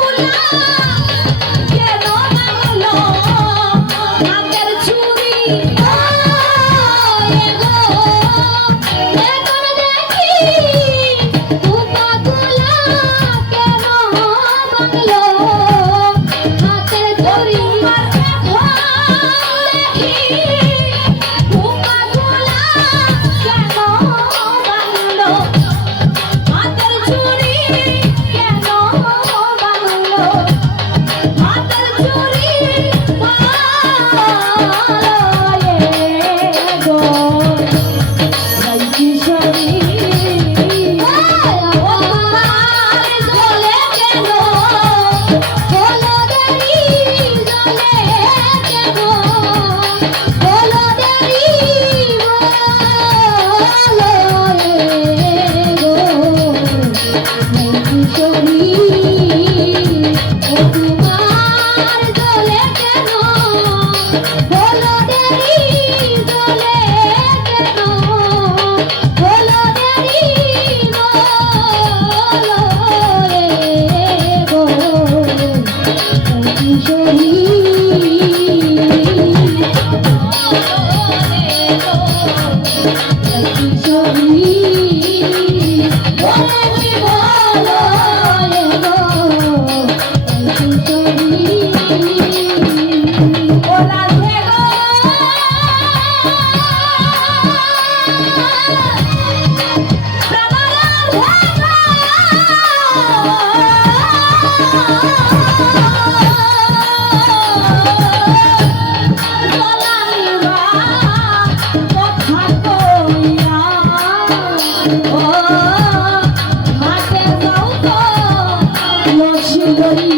করতে Thank you. Beli.